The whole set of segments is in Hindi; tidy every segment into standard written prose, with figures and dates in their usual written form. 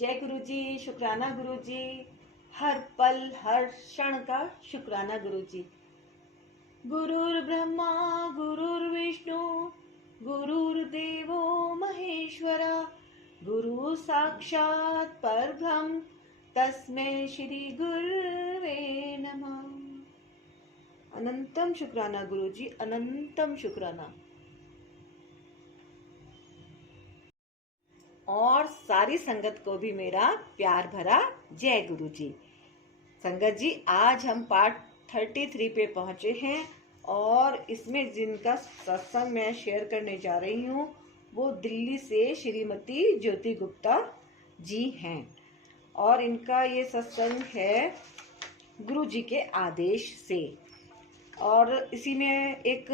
जय गुरु जी, शुक्राना गुरु जी। हर पल हर क्षण का शुक्राना गुरु जी। गुरुर् ब्रह्मा गुरुर्विष्णु गुरुर्देवो महेश्वरा, गुरु साक्षात् परब्रह्म तस्मै श्री गुरुवे नमः। अनंतम शुक्राना गुरु जी, अनंतम शुक्राना। और सारी संगत को भी मेरा प्यार भरा जय गुरु जी। संगत जी, आज हम पार्ट 33 पे पहुंचे हैं और इसमें जिनका सत्संग मैं शेयर करने जा रही हूँ वो दिल्ली से श्रीमती ज्योति गुप्ता जी हैं। और इनका ये सत्संग है गुरु जी के आदेश से। और इसी में एक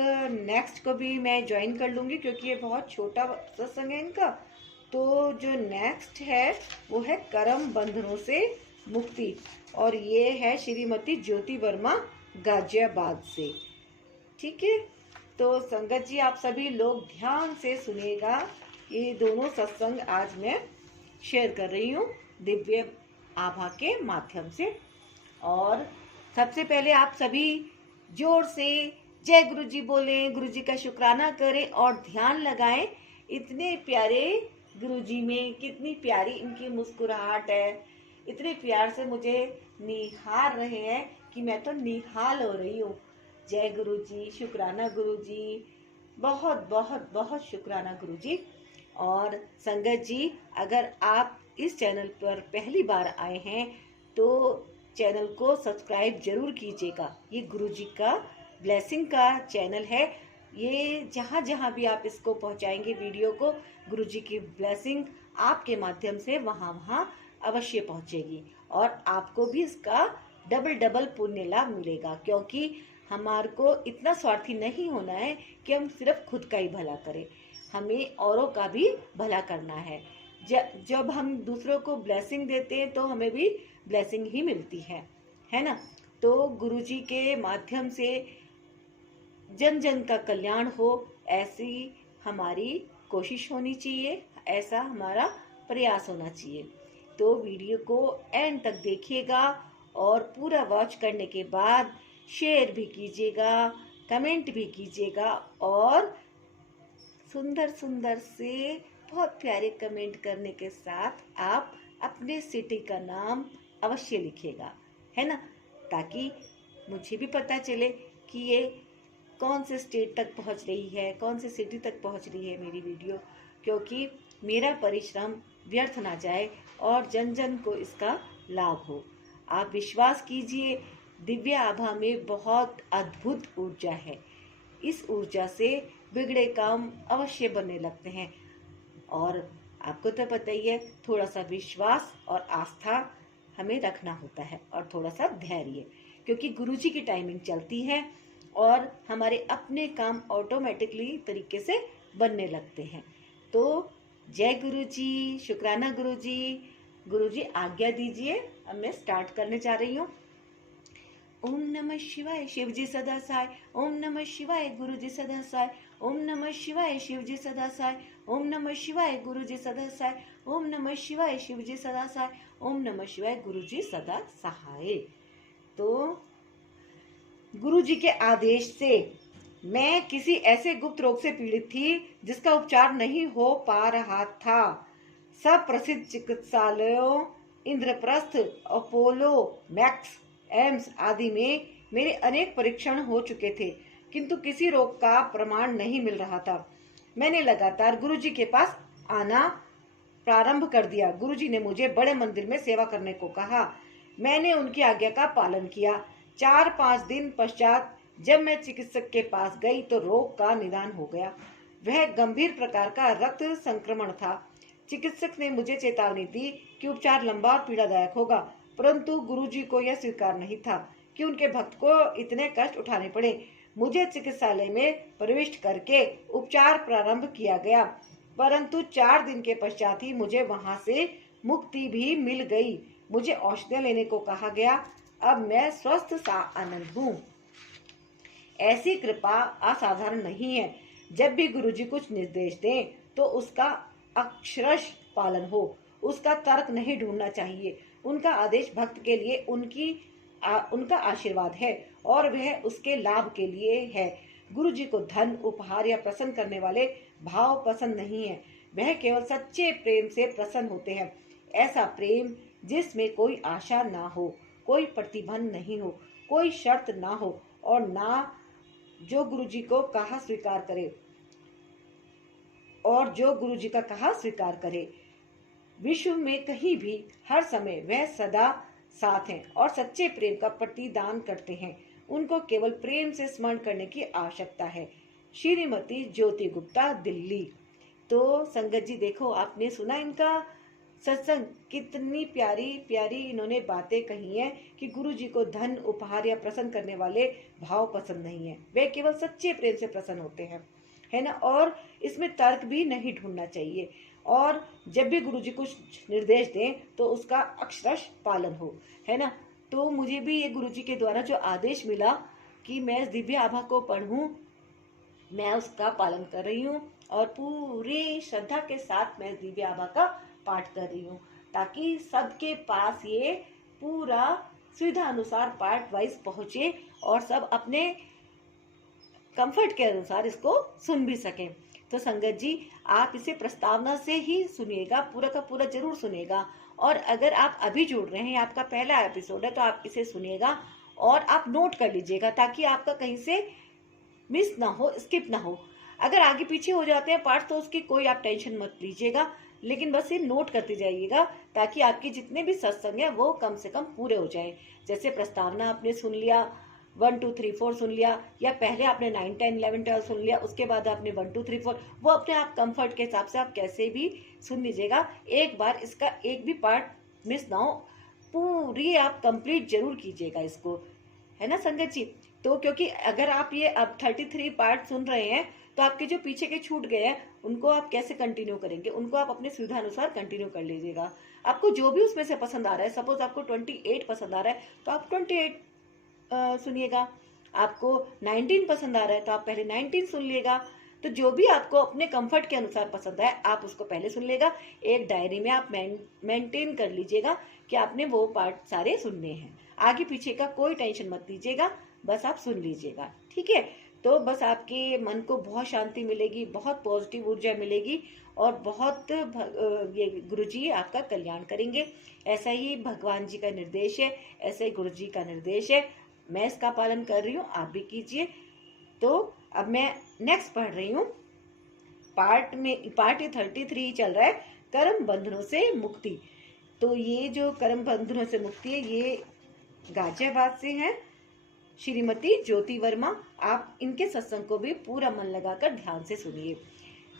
नेक्स्ट को भी मैं ज्वाइन कर लूँगी क्योंकि ये बहुत छोटा सत्संग है इनका। तो जो नेक्स्ट है वो है कर्म बंधनों से मुक्ति, और ये है श्रीमती ज्योति वर्मा गाजियाबाद से। ठीक है, तो संगत जी आप सभी लोग ध्यान से सुनिएगा। ये दोनों सत्संग आज मैं शेयर कर रही हूँ दिव्य आभा के माध्यम से। और सबसे पहले आप सभी जोर से जय गुरु जी बोलें, गुरु जी का शुक्राना करें और ध्यान लगाएं। इतने प्यारे गुरु जी में कितनी प्यारी इनकी मुस्कुराहट है, इतने प्यार से मुझे निहार रहे हैं कि मैं तो निहाल हो रही हूँ। जय गुरु जी, शुक्राना गुरु जी, बहुत बहुत बहुत शुक्राना गुरु जी। और संगत जी, अगर आप इस चैनल पर पहली बार आए हैं तो चैनल को सब्सक्राइब जरूर कीजिएगा। ये गुरु जी का ब्लेसिंग का चैनल है। ये जहाँ जहाँ भी आप इसको पहुँचाएंगे वीडियो को, गुरु जी की ब्लेसिंग आपके माध्यम से वहाँ वहाँ अवश्य पहुँचेगी और आपको भी इसका डबल डबल पुण्य लाभ मिलेगा। क्योंकि हमारे को इतना स्वार्थी नहीं होना है कि हम सिर्फ खुद का ही भला करें, हमें औरों का भी भला करना है। जब हम दूसरों को ब्लेसिंग देते हैं तो हमें भी ब्लेसिंग ही मिलती है ना। तो गुरु जी के माध्यम से जन जन का कल्याण हो, ऐसी हमारी कोशिश होनी चाहिए, ऐसा हमारा प्रयास होना चाहिए। तो वीडियो को एंड तक देखिएगा और पूरा वॉच करने के बाद शेयर भी कीजिएगा, कमेंट भी कीजिएगा और सुंदर सुंदर से बहुत प्यारे कमेंट करने के साथ आप अपने सिटी का नाम अवश्य लिखिएगा, है ना, ताकि मुझे भी पता चले कि ये कौन से स्टेट तक पहुंच रही है, कौन से सिटी तक पहुंच रही है मेरी वीडियो। क्योंकि मेरा परिश्रम व्यर्थ ना जाए और जन जन को इसका लाभ हो। आप विश्वास कीजिए, दिव्य आभा में बहुत अद्भुत ऊर्जा है। इस ऊर्जा से बिगड़े काम अवश्य बनने लगते हैं। और आपको तो पता ही है, थोड़ा सा विश्वास और आस्था हमें रखना होता है और थोड़ा सा धैर्य, क्योंकि गुरुजी की टाइमिंग चलती है और हमारे अपने काम ऑटोमेटिकली तरीके से बनने लगते हैं। तो जय गुरु जी, शुक्राना गुरु जी। गुरु जी आज्ञा दीजिए, अब मैं स्टार्ट करने जा रही हूँ। ओम नमः शिवाय शिव जी सदा साय, ओम नमः शिवाय गुरु जी सदा साय, ओम नमः शिवाय शिव जी सदा साय, ओम नमः शिवाय गुरु जी सदा साय, ओम नमः शिवाय शिव जी सदा साय, ओम नमः शिवाय गुरु जी सदा सहाय। तो गुरु जी के आदेश से मैं किसी ऐसे गुप्त रोग से पीड़ित थी जिसका उपचार नहीं हो पा रहा था। सब प्रसिद्ध चिकित्सालयों, इंद्रप्रस्थ, अपोलो, मैक्स, एम्स आदि में मेरे अनेक परीक्षण हो चुके थे, किंतु किसी रोग का प्रमाण नहीं मिल रहा था। मैंने लगातार गुरु जी के पास आना प्रारंभ कर दिया। गुरु जी ने मुझे बड़े मंदिर में सेवा करने को कहा। मैंने उनकी आज्ञा का पालन किया। 4-5 दिन पश्चात जब मैं चिकित्सक के पास गई तो रोग का निदान हो गया। वह गंभीर प्रकार का रक्त संक्रमण था। चिकित्सक ने मुझे चेतावनी दी कि उपचार लंबा और पीड़ादायक होगा, परंतु गुरुजी को यह स्वीकार नहीं था कि उनके भक्त को इतने कष्ट उठाने पड़े। मुझे चिकित्सालय में प्रविष्ट करके उपचार प्रारंभ किया गया, परंतु 4 दिन के पश्चात ही मुझे वहां से मुक्ति भी मिल गई। मुझे औषधि लेने को कहा गया। अब मैं स्वस्थ सा आनंद हूँ। ऐसी कृपा असाधारण नहीं है। जब भी गुरुजी कुछ निर्देश दें तो उसका अक्षरश पालन हो उसका तर्क नहीं ढूंढना चाहिए। उनका आदेश भक्त के लिए उनका आशीर्वाद है और वह उसके लाभ के लिए है। गुरु जी को धन, उपहार या प्रसन्न करने वाले भाव पसंद नहीं है। वह केवल सच्चे प्रेम से प्रसन्न होते हैं। ऐसा प्रेम जिसमें कोई आशा ना हो, कोई प्रतिबंध नहीं हो, कोई शर्त ना हो और ना जो गुरु जी को कहा स्वीकार करे और जो गुरु जी का कहा स्वीकार करे। विश्व में कहीं भी हर समय वह सदा साथ हैं और सच्चे प्रेम का प्रतिदान करते हैं। उनको केवल प्रेम से स्मरण करने की आवश्यकता है। श्रीमती ज्योति गुप्ता, दिल्ली। तो संगत जी देखो, आपने सुना इनका सत्संग, कितनी प्यारी प्यारी इन्होंने बातें कही हैं कि गुरु जी को धन, उपहार या प्रसन्न करने वाले भाव पसंद नहीं है। वे केवल सच्चे प्रेम से प्रसन्न होते हैं, है ना। और इसमें तर्क भी नहीं ढूंढना चाहिए और जब भी गुरु जी कुछ निर्देश दें तो उसका अक्षरश पालन हो, है ना। तो मुझे भी ये गुरु जी के द्वारा जो आदेश मिला कि मैं इस दिव्य आभा को पढ़ूं, मैं उसका पालन कर रही हूँ और पूरी श्रद्धा के साथ मैं दिव्य आभा का पाठ कर रही हूँ, ताकि सबके पास ये पूरा सुविधा अनुसार पाठ वाइज पहुंचे और सब अपने कंफर्ट के अनुसार इसको सुन भी सकें। तो संगत जी, आप इसे प्रस्तावना से ही सुनिएगा, पूरा का पूरा जरूर सुनिएगा। और अगर आप अभी जुड़ रहे हैं, आपका पहला एपिसोड है, तो आप इसे सुनिएगा और आप नोट कर लीजिएगा ताकि आपका कहीं से मिस ना हो, स्किप ना हो। अगर आगे पीछे हो जाते हैं पाठ तो उसकी कोई आप टेंशन मत लीजिएगा, लेकिन बस ये नोट करते जाइएगा ताकि आपके जितने भी सत्संग है वो कम से कम पूरे हो जाए। जैसे प्रस्तावना आपने सुन लिया, 1 2 3 4 सुन लिया, या पहले आपने 9 10 11 12 सुन लिया, उसके बाद आपने 1 2 3 4, वो अपने आप कंफर्ट के हिसाब से आप कैसे भी सुन लीजिएगा। एक बार इसका एक भी पार्ट मिस ना हो, पूरी आप कंप्लीट जरूर कीजिएगा इसको, है ना संगत जी। तो क्योंकि अगर आप ये अब 33 पार्ट सुन रहे हैं तो आपके जो पीछे के छूट गए हैं उनको आप कैसे कंटिन्यू करेंगे, उनको आप अपने सुविधा अनुसार कंटिन्यू कर लीजिएगा। आपको जो भी उसमें से पसंद आ रहा है, सपोज आपको 28 पसंद आ रहा है तो आप 28 सुनिएगा, आपको 19 पसंद आ रहा है तो आप पहले 19 सुन लिएगा। तो जो भी आपको अपने कंफर्ट के अनुसार पसंद है आप उसको पहले सुन लेगा। एक डायरी में आप मेंटेन कर लीजिएगा कि आपने वो पार्ट सारे सुनने हैं। आगे पीछे का कोई टेंशन मत लीजिएगा, बस आप सुन लीजिएगा, ठीक है। तो बस आपके मन को बहुत शांति मिलेगी, बहुत पॉजिटिव ऊर्जा मिलेगी और बहुत ये गुरुजी आपका कल्याण करेंगे। ऐसा ही भगवान जी का निर्देश है, ऐसा ही गुरुजी का निर्देश है। मैं इसका पालन कर रही हूँ, आप भी कीजिए। तो अब मैं नेक्स्ट पढ़ रही हूँ पार्ट 33 चल रहा है, कर्म बंधनों से मुक्ति। तो ये जो कर्म बंधनों से मुक्ति है ये गाजियाबाद से है, श्रीमती ज्योति वर्मा। आप इनके सत्संग को भी पूरा मन लगाकर ध्यान से सुनिए।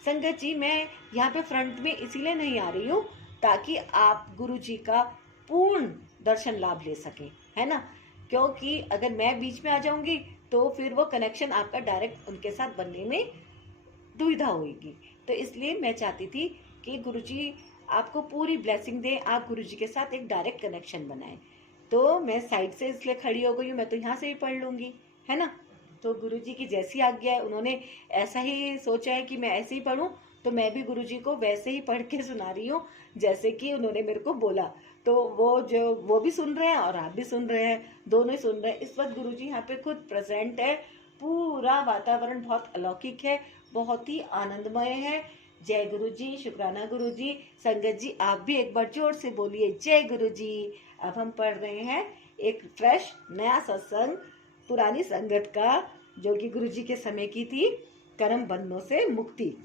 संगत जी, मैं यहाँ पे फ्रंट में इसीलिए नहीं आ रही हूँ ताकि आप गुरु जी का पूर्ण दर्शन लाभ ले सके, है ना। क्योंकि अगर मैं बीच में आ जाऊंगी तो फिर वो कनेक्शन आपका डायरेक्ट उनके साथ बनने में दुविधा होगी। तो इसलिए मैं चाहती थी कि गुरुजी आपको पूरी ब्लेसिंग दें, आप गुरुजी के साथ एक डायरेक्ट कनेक्शन बनाएं। तो मैं साइड से इसलिए खड़ी हो गई हूँ, मैं तो यहाँ से भी पढ़ लूंगी, है ना। तो गुरुजी की जैसी आज्ञा है, उन्होंने ऐसा ही सोचा है कि मैं ऐसे ही पढ़ूं, तो मैं भी गुरुजी को वैसे ही पढ़ के सुना रही हूँ जैसे कि उन्होंने मेरे को बोला। तो वो भी सुन रहे हैं और आप भी सुन रहे हैं, दोनों ही सुन रहे हैं। इस वक्त गुरुजी यहाँ पे खुद प्रेजेंट है, पूरा वातावरण बहुत अलौकिक है, बहुत ही आनंदमय है। जय गुरु जी, शुक्राना गुरु जी। संगत जी आप भी एक बार जोर से बोलिए जय गुरु जी। अब हम पढ़ रहे हैं एक फ्रेश नया सत्संग पुरानी संगत का, जो कि गुरु जी के समय की थी, कर्म बंधनों से मुक्ति।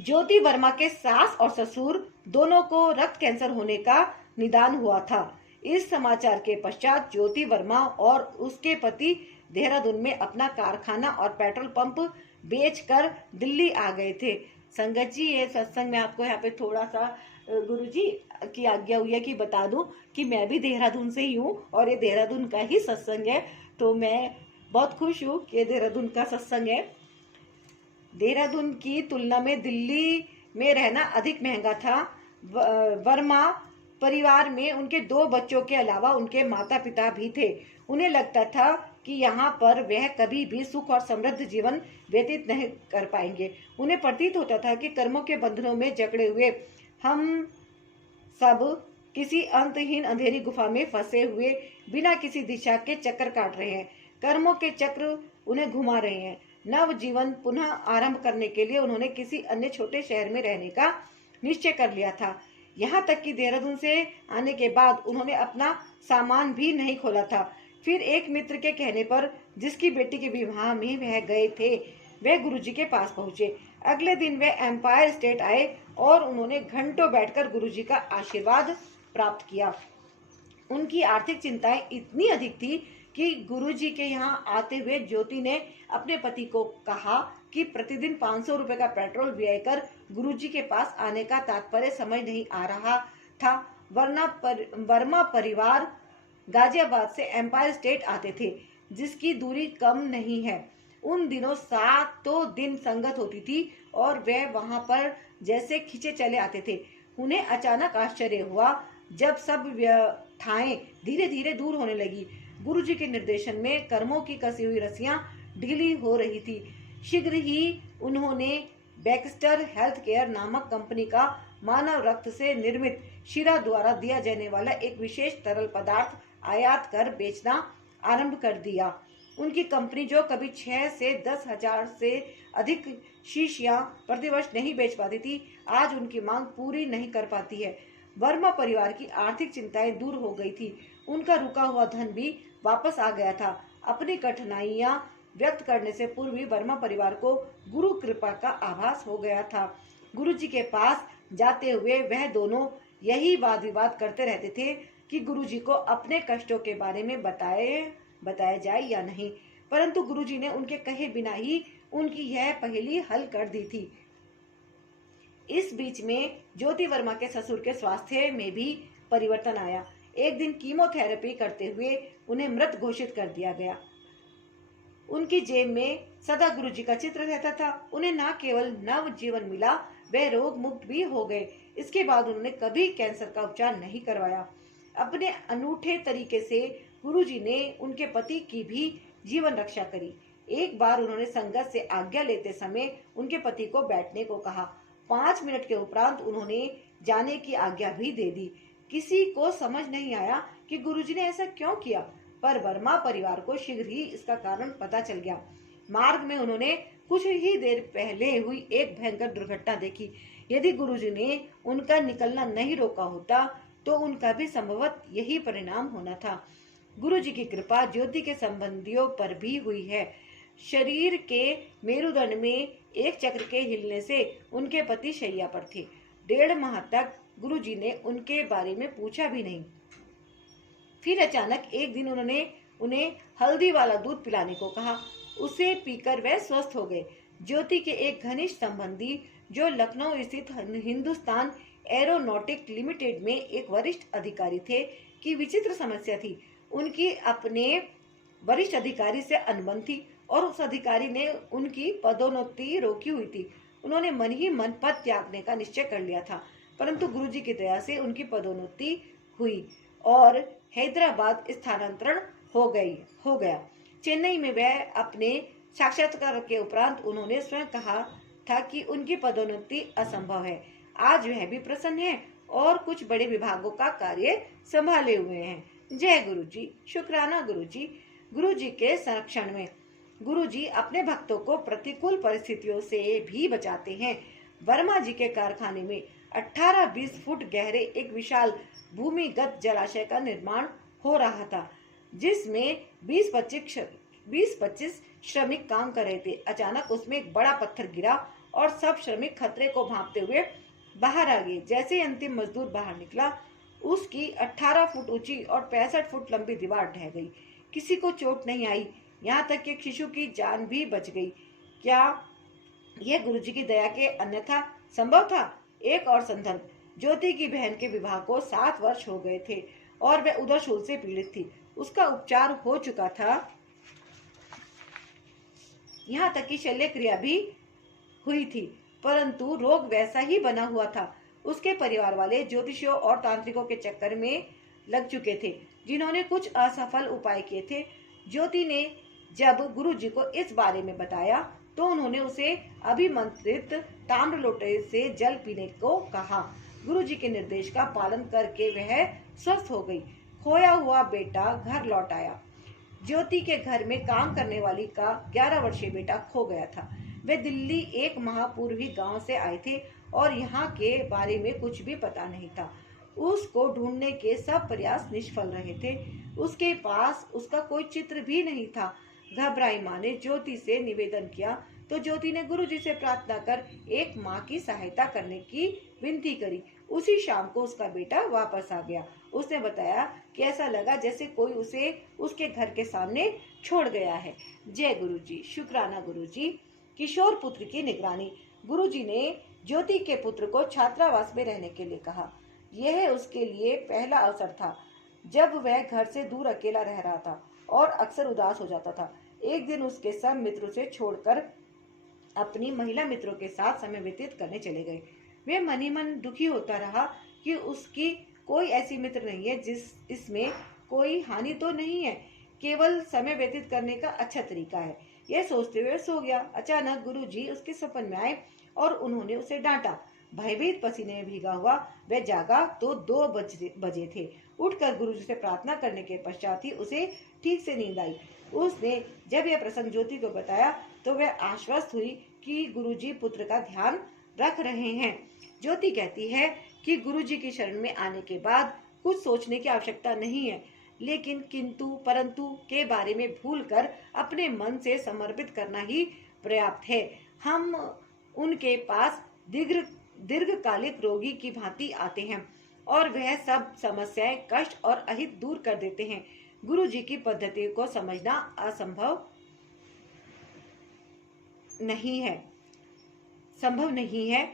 ज्योति वर्मा के सास और ससुर दोनों को रक्त कैंसर होने का निदान हुआ था। इस समाचार के पश्चात ज्योति वर्मा और उसके पति देहरादून में अपना कारखाना और पेट्रोल पंप बेचकर दिल्ली आ गए थे। संगत जी, ये सत्संग में आपको यहाँ पे थोड़ा सा गुरुजी की आज्ञा हुई है कि बता दूं कि मैं भी देहरादून से ही हूँ और ये देहरादून का ही सत्संग है। तो मैं बहुत खुश हूँ कि देहरादून का सत्संग है। देहरादून की तुलना में दिल्ली में रहना अधिक महंगा था। वर्मा परिवार में उनके 2 बच्चों के अलावा उनके माता पिता भी थे। उन्हें लगता था कि यहाँ पर वह कभी भी सुख और समृद्ध जीवन व्यतीत नहीं कर पाएंगे। उन्हें प्रतीत होता था कि कर्मों के बंधनों में जकड़े हुए हम सब किसी अंतहीन अंधेरी गुफा में फंसे हुए बिना किसी दिशा के चक्कर काट रहे हैं। कर्मों के चक्र उन्हें घुमा रहे हैं। नव जीवन पुनः आरंभ करने के लिए उन्होंने किसी अन्य छोटे शहर में रहने का निश्चय कर लिया था। यहाँ तक कि देहरादून से आने के बाद उन्होंने अपना सामान भी नहीं खोला था। फिर एक मित्र के कहने पर, जिसकी बेटी के विवाह में वह गए थे, वे गुरुजी के पास पहुंचे। अगले दिन वे एम्पायर स्टेट आए और उन्होंने घंटों बैठकर गुरुजी का आशीर्वाद प्राप्त किया। उनकी आर्थिक चिंताएं इतनी अधिक थी कि गुरुजी के यहाँ आते हुए ज्योति ने अपने पति को कहा कि प्रतिदिन 500 रुपए का पेट्रोल व्यय कर गुरुजी के पास आने का तात्पर्य समझ नहीं आ रहा था, वरना वर्मा परिवार गाजियाबाद से एम्पायर स्टेट आते थे, जिसकी दूरी कम नहीं है। उन दिनों 7 दिन संगत होती थी और वे वहां पर जैसे खींचे चले आते थे। उन्हें अचानक आश्चर्य हुआ जब सब व्यथाएं धीरे धीरे दूर होने लगी। गुरुजी के निर्देशन में कर्मों की कसी हुई रस्सियां ढीली हो रही थी। शीघ्र ही उन्होंने बैक्स्टर हेल्थ केयर नामक कंपनी का मानव रक्त से निर्मित शीरा द्वारा दिया जाने वाला एक विशेष तरल पदार्थ आयात कर बेचना आरंभ कर दिया। उनकी कंपनी जो कभी 6 से 10 हजार से अधिक शीशियां प्रतिवर्ष नहीं बेच पाती थी, आज उनकी मांग पूरी नहीं कर पाती है। वर्मा परिवार की आर्थिक चिंताएं दूर हो गई थी। उनका रुका हुआ धन भी वापस आ गया था। अपनी कठिनाइयां व्यक्त करने से पूर्व ही वर्मा परिवार को गुरु कृपा का आभास हो गया था। गुरुजी के पास जाते हुए वह दोनों यही वाद विवाद करते रहते थे कि गुरुजी को अपने कष्टों के बारे में बताया जाए या नहीं, परंतु गुरुजी ने उनके कहे बिना ही उनकी यह पहेली हल कर दी थी। इस बीच में ज्योति वर्मा के ससुर के स्वास्थ्य में भी परिवर्तन आया। एक दिन कीमोथेरेपी करते हुए उन्हें मृत घोषित कर दिया गया। उनकी जेब में सदा गुरुजी का चित्र रहता था। उन्हें न केवल नव जीवन मिला, वे रोग मुक्त भी हो गए। इसके बाद उन्होंने कभी कैंसर का उपचार नहीं करवाया। अपने अनूठे तरीके से गुरुजी ने उनके पति की भी जीवन रक्षा करी। एक बार उन्होंने संगत से आज्ञा लेते समय उनके पति को बैठने को कहा। 5 मिनट के उपरांत उन्होंने जाने की आज्ञा भी दे दी। किसी को समझ नहीं आया कि गुरुजी ने ऐसा क्यों किया, पर वर्मा परिवार को शीघ्र ही इसका कारण पता चल गया। मार्ग में उन्होंने कुछ ही देर पहले हुई एक भयंकर दुर्घटना देखी। यदि गुरुजी ने उनका निकलना नहीं रोका होता तो उनका भी संभवतः यही परिणाम होना था। गुरुजी की कृपा ज्योति के संबंधियों पर भी हुई है। शरीर के मेरुदंड में एक चक्र के हिलने से उनके पति शैया पर थे। 1.5 माह तक गुरुजी ने उनके बारे में पूछा भी नहीं। फिर अचानक एक दिन उन्होंने उन्हें हल्दी वाला दूध पिलाने को कहा। उसे पीकर वे स्वस्थ हो गए। ज्योति के एक घनिष्ठ संबंधी जो लखनऊ स्थित हिंदुस्तान एरोनॉटिक लिमिटेड में एक वरिष्ठ अधिकारी थे की विचित्र समस्या थी। उनकी अपने वरिष्ठ अधिकारी से अनबन थी और उस अधिकारी ने उनकी पदोन्नति रोकी हुई थी। उन्होंने मन ही मन पद त्यागने का निश्चय कर लिया था, परंतु गुरुजी की दया से उनकी पदोन्नति हुई और हैदराबाद स्थानांतरण हो गया। चेन्नई में वह अपने साक्षात्कार के उपरांत उन्होंने स्वयं कहा था कि उनकी पदोन्नति असंभव है। आज वह भी प्रसन्न है और कुछ बड़े विभागों का कार्य संभाले हुए हैं। जय गुरुजी। शुक्राना गुरुजी। गुरुजी के संरक्षण में गुरुजी अपने भक्तों को प्रतिकूल परिस्थितियों से भी बचाते हैं। वर्मा जी के कारखाने में 18-20 फुट गहरे एक विशाल भूमिगत जलाशय का निर्माण हो रहा था, जिसमें 20-25 श्रमिक काम कर रहे थे। अचानक उसमें एक बड़ा पत्थर गिरा और सब श्रमिक खतरे को भांपते हुए बाहर आ गए। जैसे अंतिम मजदूर बाहर निकला, उसकी 18 फुट ऊंची और 65 फुट लंबी दीवार ढह गई। किसी को चोट नहीं आई, यहाँ तक कि एक शिशु की जान भी बच गई। क्या यह गुरुजी की दया के अन्यथा संभव था? एक और संदर्भ, ज्योति की बहन के विवाह को 7 वर्ष हो गए थे और वह उदरशूल से पीड़ित थी। उसका उपचार हो चुका था, यहाँ तक कि शल्य क्रिया भी हुई थी, परंतु रोग वैसा ही बना हुआ था। उसके परिवार वाले ज्योतिषियों और तांत्रिकों के चक्कर में लग चुके थे, जिन्होंने कुछ असफल उपाय किए थे। ज्योति ने जब गुरुजी को इस बारे में बताया तो उन्होंने उसे अभिमंत्रित ताम्र लोटे से जल पीने को कहा। गुरुजी के निर्देश का पालन करके वह स्वस्थ हो गई। खोया हुआ बेटा घर लौट आया। ज्योति के घर में काम करने वाली का 11 वर्षीय बेटा खो गया था। वे दिल्ली एक माह पूर्व ही गांव से आए थे और यहाँ के बारे में कुछ भी पता नहीं था। उसको ढूंढने के सब प्रयास निष्फल रहे थे। उसके पास उसका कोई चित्र भी नहीं था। घबराई माँ ने ज्योति से निवेदन किया तो ज्योति ने गुरुजी से प्रार्थना कर एक माँ की सहायता करने की विनती करी। उसी शाम को उसका बेटा वापस आ गया। उसने बताया कि ऐसा लगा जैसे कोई उसे उसके घर के सामने छोड़ गया है। जय गुरुजी, शुक्राना गुरुजी। किशोर पुत्र की निगरानी। गुरुजी ने ज्योति के पुत्र को छात्रावास में रहने के लिए कहा। यह उसके लिए पहला अवसर था जब वह घर से दूर अकेला रह रहा था और अक्सर उदास हो जाता था। एक दिन उसके सब मित्रों से छोड़कर अपनी महिला मित्रों के साथ समय व्यतीत करने चले गए। वे मन ही मन दुखी होता रहा कि उसकी कोई ऐसी मित्र नहीं है इसमें कोई हानि तो नहीं है, केवल समय व्यतीत करने का अच्छा तरीका है। यह सोचते हुए सो गया। अचानक गुरुजी उसके सपन में आए और उन्होंने उसे डांटा। भयभीत पसीने में भीगा हुआ वह जागा तो 2 बजे थे। उठकर गुरुजी से प्रार्थना करने के पश्चात ही उसे ठीक से नींद आई। उसने जब यह प्रसंग ज्योति को बताया तो वह आश्वस्त हुई कि गुरुजी पुत्र का ध्यान रख रहे हैं। ज्योति कहती है कि गुरुजी की शरण में आने के बाद कुछ सोचने की आवश्यकता नहीं है, लेकिन किंतु परंतु के बारे में भूलकर अपने मन से समर्पित करना ही पर्याप्त है। हम उनके पास दीर्घकालिक रोगी की भांति आते हैं और वह सब समस्याएं, कष्ट और अहित दूर कर देते हैं। गुरुजी की पद्धति को समझना संभव नहीं है।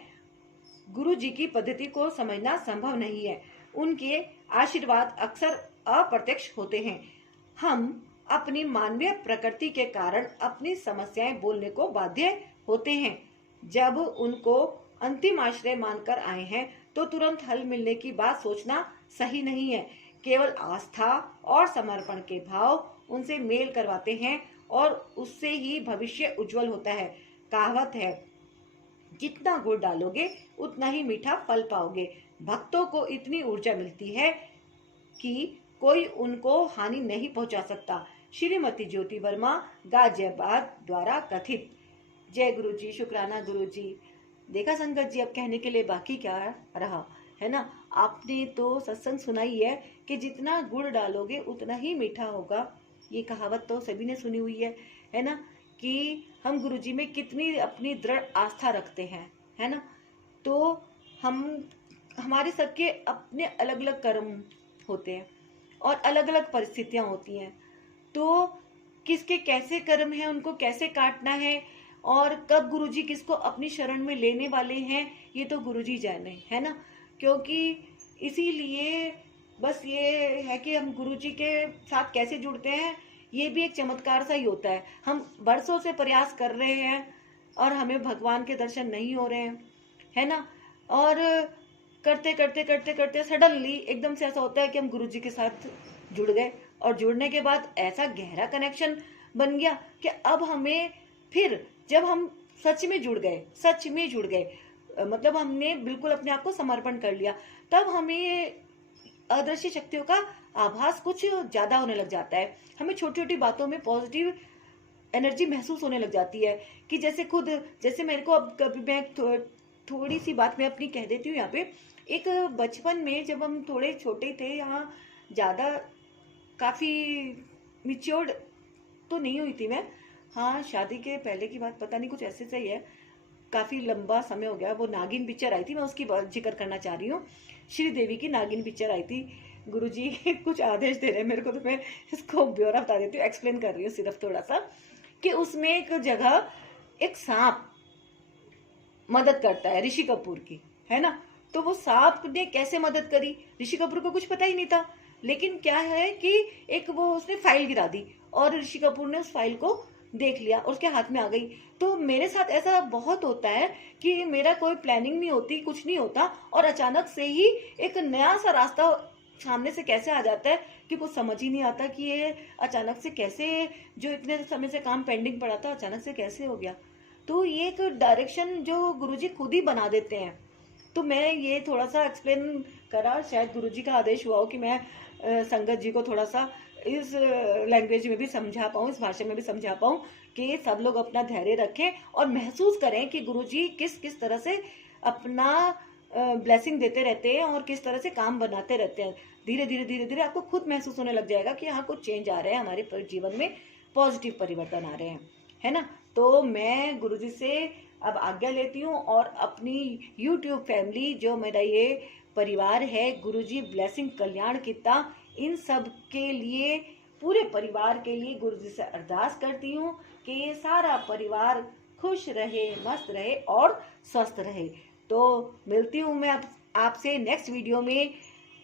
गुरुजी की पद्धति को समझना संभव नहीं है। उनके आशीर्वाद अक्सर अप्रत्यक्ष होते हैं। हम अपनी मानवीय प्रकृति के कारण अपनी समस्याएं बोलने को बाध्य होते हैं। जब उनको अंतिम आश्रय मानकर आए हैं तो तुरंत हल मिलने की बात सोचना सही नहीं है। केवल आस्था और समर्पण के भाव उनसे मेल करवाते हैं और उससे ही भविष्य उज्जवल होता है। कहावत है, जितना गुड़ डालोगे उतना ही मीठा फल पाओगे। भक्तों को इतनी ऊर्जा मिलती है कि कोई उनको हानि नहीं पहुंचा सकता। श्रीमती ज्योति वर्मा, गाजियाबाद द्वारा कथित। जय गुरु जी, शुक्राना गुरु जी। देखा संगत जी, अब कहने के लिए बाकी क्या रहा, है ना। आपने तो सत्संग सुनाई है कि जितना गुड़ डालोगे उतना ही मीठा होगा। ये कहावत तो सभी ने सुनी हुई है ना, कि हम गुरुजी में कितनी अपनी दृढ़ आस्था रखते हैं, है ना। तो हमारे सबके अपने अलग अलग कर्म होते हैं और अलग अलग परिस्थितियां होती हैं। तो किसके कैसे कर्म हैं, उनको कैसे काटना है और कब गुरुजी किसको अपनी शरण में लेने वाले हैं, ये तो गुरुजी जाने, है ना। क्योंकि इसीलिए बस ये है कि हम गुरुजी के साथ कैसे जुड़ते हैं, ये भी एक चमत्कार सा ही होता है। हम बरसों से प्रयास कर रहे हैं और हमें भगवान के दर्शन नहीं हो रहे हैं, है ना। और करते करते करते करते सडनली एकदम से ऐसा होता है कि हम गुरुजी के साथ जुड़ गए और जुड़ने के बाद ऐसा गहरा कनेक्शन बन गया कि अब हमें फिर जब हम सच में जुड़ गए मतलब हमने बिल्कुल अपने आप को समर्पण कर लिया, तब हमें अदृश्य शक्तियों का आभास कुछ ज्यादा होने लग जाता है। हमें छोटी छोटी बातों में पॉजिटिव एनर्जी महसूस होने लग जाती है कि जैसे मेरे को अब कभी मैं थोड़ी सी बात मैं अपनी कह देती हूँ यहाँ पे। एक बचपन में जब हम थोड़े छोटे थे, यहाँ ज्यादा काफी मिच्योर्ड तो नहीं हुई थी मैं, हाँ शादी के पहले की बात पता नहीं, कुछ ऐसे सही है, काफी लंबा समय हो गया। वो नागिन पिक्चर आई थी, मैं उसकी जिक्र करना चाह रही हूँ। श्रीदेवी की नागिन पिक्चर आई थी। गुरुजी कुछ आदेश दे रहे हैं मेरे को, तो मैं इसको ब्यौरा बता देती हूँ, एक्सप्लेन कर रही हूँ सिर्फ थोड़ा सा, कि उसमें एक जगह एक सांप मदद करता है ऋषि कपूर की, है ना। तो वो सांप ने कैसे मदद करी, ऋषि कपूर को कुछ पता ही नहीं था, लेकिन क्या है कि एक वो उसने फाइल गिरा दी और ऋषि कपूर ने उस फाइल को देख लिया और उसके हाथ में आ गई। तो मेरे साथ ऐसा बहुत होता है कि मेरा कोई प्लानिंग नहीं होती, कुछ नहीं होता, और अचानक से ही एक नया सा रास्ता सामने से कैसे आ जाता है कि कुछ समझ ही नहीं आता कि ये अचानक से कैसे, जो इतने समय से काम पेंडिंग पड़ा था अचानक से कैसे हो गया। तो ये एक डायरेक्शन जो गुरुजी खुद ही बना देते हैं। तो मैं ये थोड़ा सा एक्सप्लेन करा, शायद गुरुजी का आदेश हुआ हो कि मैं संगत जी को थोड़ा सा इस लैंग्वेज में भी समझा पाऊँ, इस भाषा में भी समझा पाऊँ कि सब लोग अपना धैर्य रखें और महसूस करें कि गुरुजी किस किस तरह से अपना ब्लेसिंग देते रहते हैं और किस तरह से काम बनाते रहते हैं। धीरे धीरे धीरे धीरे आपको खुद महसूस होने लग जाएगा कि हाँ, कुछ चेंज आ रहे हैं हमारे जीवन में, पॉजिटिव परिवर्तन आ रहे हैं, है ना। तो मैं गुरुजी से अब आज्ञा लेती हूँ और अपनी यूट्यूब फैमिली, जो मेरा ये परिवार है, गुरुजी ब्लेसिंग कल्याण किता, इन सब के लिए, पूरे परिवार के लिए गुरुजी से अरदास करती हूँ कि ये सारा परिवार खुश रहे, मस्त रहे और स्वस्थ रहे। तो मिलती हूँ मैं आपसे नेक्स्ट वीडियो में।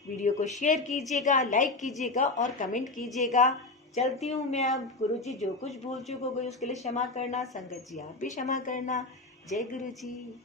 वीडियो को शेयर कीजिएगा, लाइक कीजिएगा और कमेंट कीजिएगा। चलती हूँ मैं अब। गुरुजी जो कुछ भूल चूक हो गई उसके लिए क्षमा करना, संगत जी आप भी क्षमा करना। जय गुरुजी।